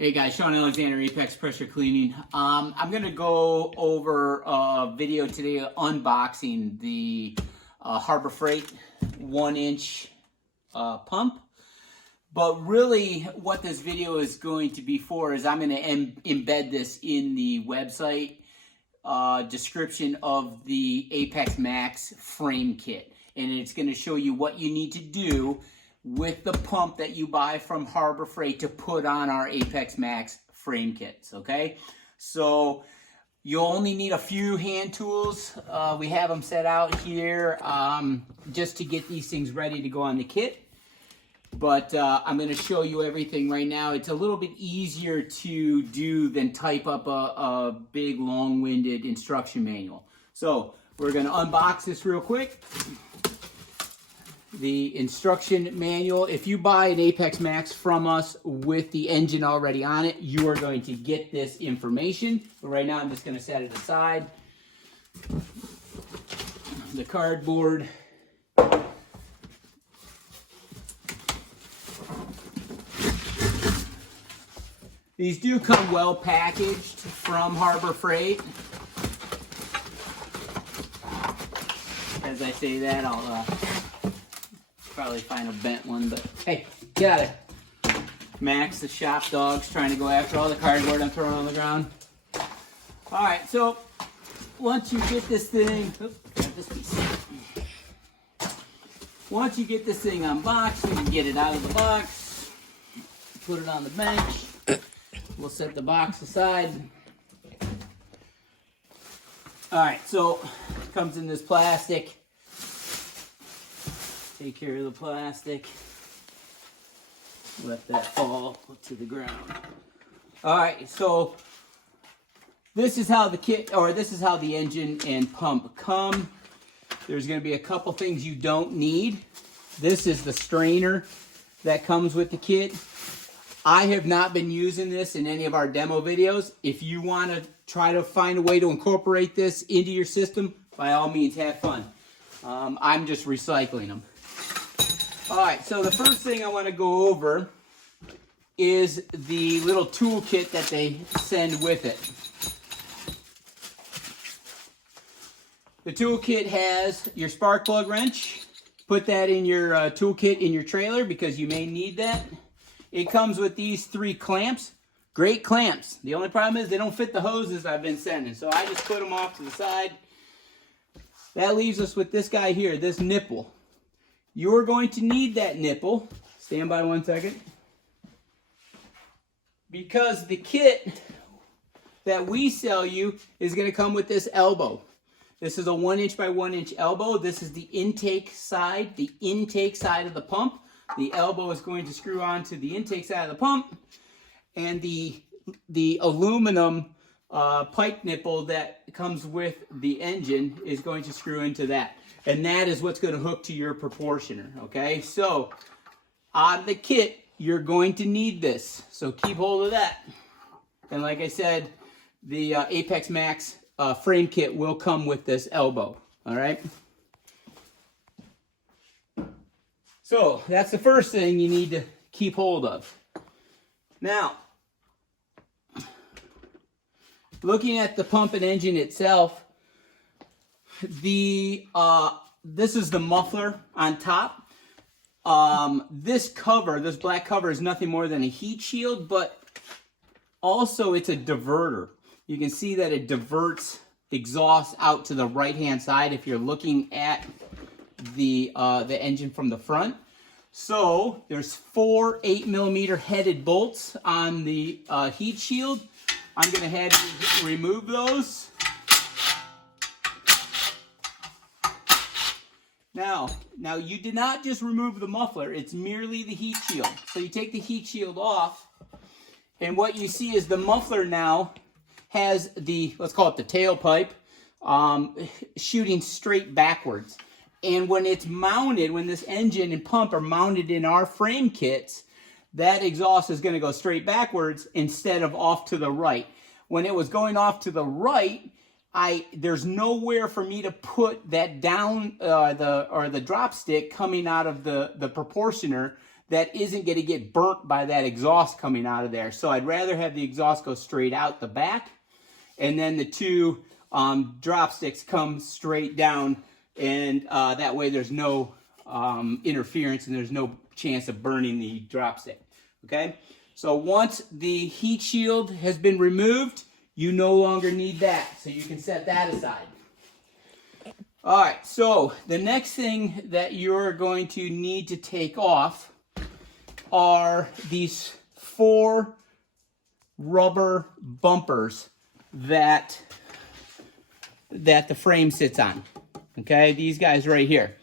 Hey guys, Sean Alexander, Apex Pressure Cleaning. I'm going to go over a video today unboxing the Harbor Freight 1-inch pump. But really what this video is going to be for is I'm going to embed this in the website description of the Apex Max frame kit. And it's going to show you what you need to do with the pump that you buy from Harbor Freight to put on our Apex Max frame kits, okay? So you'll only need a few hand tools. We have them set out here just to get these things ready to go on the kit. But I'm going to show you everything right now. It's a little bit easier to do than type up a big long-winded instruction manual. So we're going to unbox this real quick. The instruction manual. If you buy an Apex Max from us with the engine already on it, you are going to get this information. But right now I'm just going to set it aside. The cardboard. These do come well packaged from Harbor Freight. As I say that, I'll probably find a bent one, but hey, got it. Max, the shop dog's trying to go after all the cardboard I'm throwing on the ground. All right, so once you get this thing, once you get this thing unboxed, you can get it out of the box, put it on the bench. We'll set the box aside. All right, so it comes in this plastic. Take care of the plastic. Let that fall to the ground. All right, so this is how the kit, or this is how the engine and pump come. There's going to be a couple things you don't need. This is the strainer that comes with the kit. I have not been using this in any of our demo videos. If you want to try to find a way to incorporate this into your system, by all means, have fun. I'm just recycling them. All right, so the first thing I want to go over is the little toolkit that they send with it. The toolkit has your spark plug wrench. Put that in your toolkit in your trailer because you may need that. It comes with these 3 clamps. Great clamps. The only problem is they don't fit the hoses I've been sending, so I just put them off to the side. That leaves us with this guy here, this nipple. You're going to need that nipple. Stand by 1 second. Because the kit that we sell you is going to come with this elbow. This is a 1-inch by 1-inch elbow. This is the intake side of the pump. The elbow is going to screw onto the intake side of the pump. And the aluminum pipe nipple that comes with the engine is going to screw into that. And that is what's going to hook to your proportioner, okay? So, on the kit, you're going to need this. So keep hold of that. And like I said, the Apex Max frame kit will come with this elbow, all right? So, that's the first thing you need to keep hold of. Now, looking at the pump and engine itself, this is the muffler on top. This black cover is nothing more than a heat shield, but also it's a diverter. You can see that it diverts exhaust out to the right-hand side if you're looking at the engine from the front. So there's 4 8mm headed bolts on the heat shield. I'm going to have you remove those. Now you did not just remove the muffler, it's merely the heat shield. So you take the heat shield off, and what you see is the muffler now has the, let's call it the tailpipe, shooting straight backwards. And when it's mounted, when this engine and pump are mounted in our frame kits, that exhaust is going to go straight backwards instead of off to the right. When it was going off to the right, there's nowhere for me to put that down, the drop stick coming out of the proportioner that isn't going to get burnt by that exhaust coming out of there. So I'd rather have the exhaust go straight out the back, and then the two drop sticks come straight down, and that way there's no interference and there's no chance of burning the drop stick. Okay, so once the heat shield has been removed, you no longer need that, so you can set that aside. All right, so the next thing that you're going to need to take off are these 4 rubber bumpers that the frame sits on. Okay, these guys right here.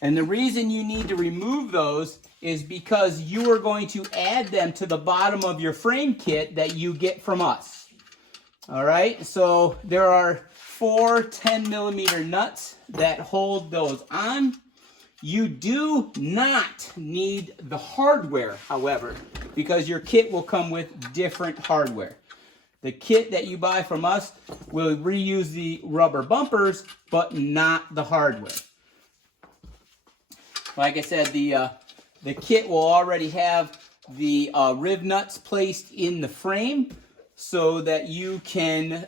And the reason you need to remove those is because you are going to add them to the bottom of your frame kit that you get from us. All right, so there are 4 10mm nuts that hold those on. You do not need the hardware, however, because your kit will come with different hardware. The kit that you buy from us will reuse the rubber bumpers, but not the hardware. Like I said, the kit will already have the riv nuts placed in the frame so that you can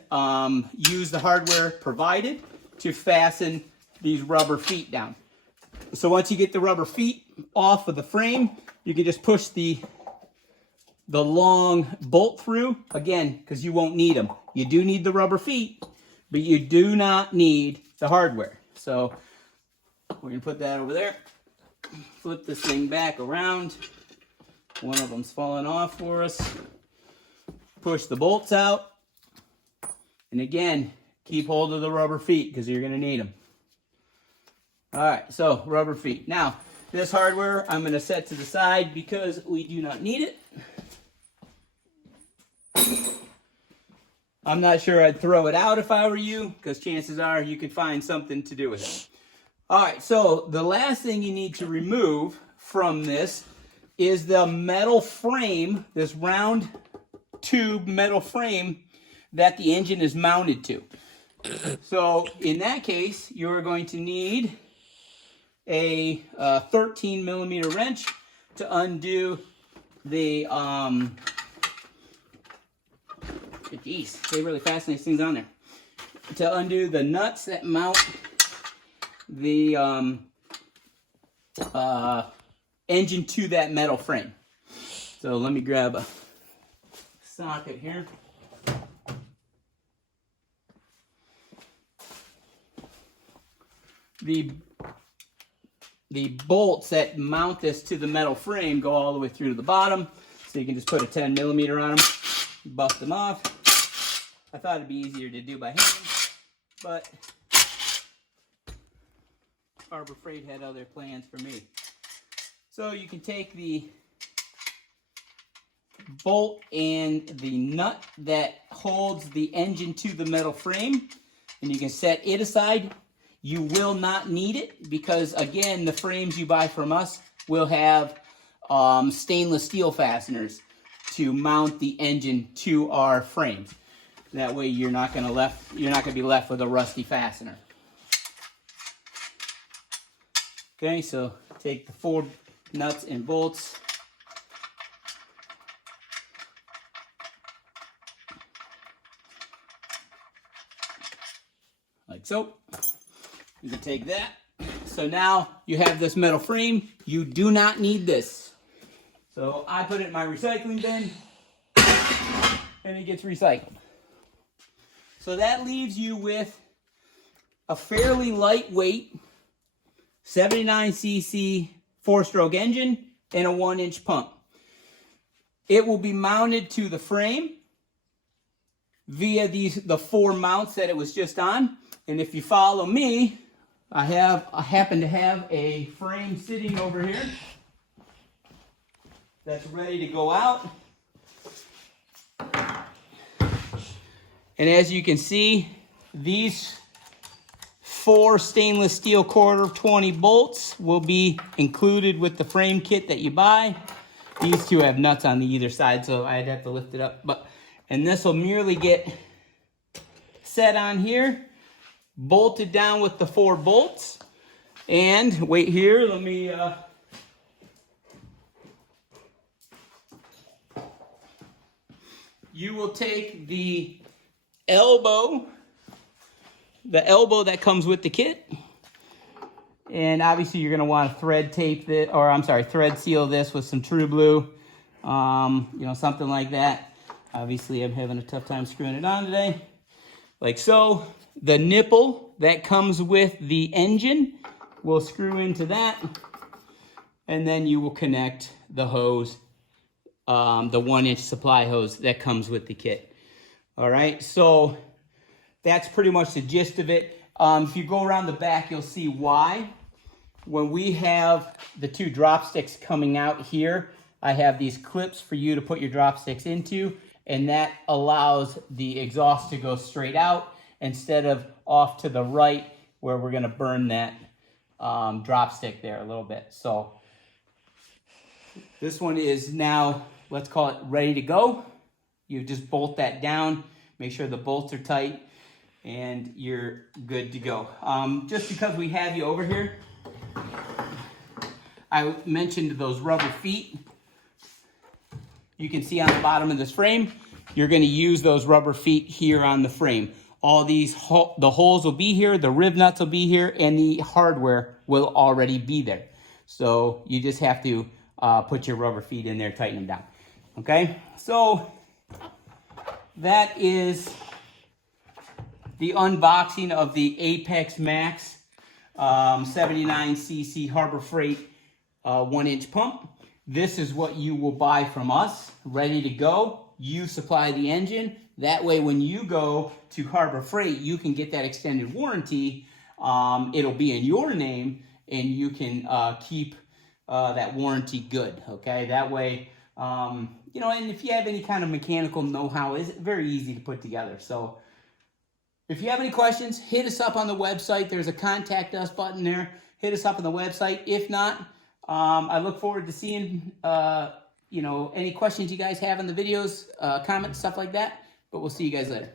use the hardware provided to fasten these rubber feet down. So once you get the rubber feet off of the frame, you can just push the long bolt through, again, because you won't need them. You do need the rubber feet, but you do not need the hardware. So we're going to put that over there. Flip this thing back around. One of them's falling off for us. Push the bolts out. And again, keep hold of the rubber feet because you're going to need them. All right, so rubber feet. Now, this hardware I'm going to set to the side because we do not need it. I'm not sure I'd throw it out if I were you, because chances are you could find something to do with it. All right, so the last thing you need to remove from this is the metal frame, this round tube metal frame that the engine is mounted to. So in that case, you're going to need a 13mm wrench to undo the geez, they really fasten these things on there. To undo the nuts that mount the engine to that metal frame. So let me grab a socket here. The bolts that mount this to the metal frame go all the way through to the bottom, so you can just put a 10mm on them, bust them off. I thought it'd be easier to do by hand, but Harbor Freight had other plans for me. So you can take the bolt and the nut that holds the engine to the metal frame, and you can set it aside. You will not need it because, again, the frames you buy from us will have stainless steel fasteners to mount the engine to our frames. That way, you're not going to be left with a rusty fastener. Okay, so take the 4 nuts and bolts. Like so. You can take that. So now you have this metal frame. You do not need this. So I put it in my recycling bin and it gets recycled. So that leaves you with a fairly lightweight 79cc 4-stroke engine and a 1-inch pump. It will be mounted to the frame via the 4 mounts that it was just on. And if you follow me, I happen to have a frame sitting over here that's ready to go out. And as you can see, these 4 stainless steel 1/4-20 bolts will be included with the frame kit that you buy. These 2 have nuts on either side, so I'd have to lift it up. And this will merely get set on here, bolted down with the 4 bolts. And wait here, let me you will take the elbow that comes with the kit, and obviously you're going to want to thread seal this with some True Blue, you know, something like that. Obviously I'm having a tough time screwing it on today, like so. The nipple that comes with the engine will screw into that, and then you will connect the hose, the 1-inch supply hose that comes with the kit. All right, so that's pretty much the gist of it. If you go around the back, you'll see why. When we have the 2 drop sticks coming out here, I have these clips for you to put your drop sticks into, and that allows the exhaust to go straight out instead of off to the right, where we're gonna burn that drop stick there a little bit. So this one is now, let's call it ready to go. You just bolt that down, make sure the bolts are tight, and you're good to go. Just because we have you over here, I mentioned those rubber feet. You can see on the bottom of this frame, you're gonna use those rubber feet here on the frame. All these, the holes will be here, the rib nuts will be here, and the hardware will already be there. So you just have to put your rubber feet in there, tighten them down. Okay, so that is the unboxing of the Apex Max 79cc Harbor Freight 1-inch pump. This is what you will buy from us, ready to go. You supply the engine. That way, when you go to Harbor Freight, you can get that extended warranty. It'll be in your name, and you can keep that warranty good, okay? That way, you know, and if you have any kind of mechanical know-how, it's very easy to put together. So if you have any questions, hit us up on the website. There's a contact us button there. Hit us up on the website. If not, I look forward to seeing, you know, any questions you guys have in the videos, comments, stuff like that. But we'll see you guys later.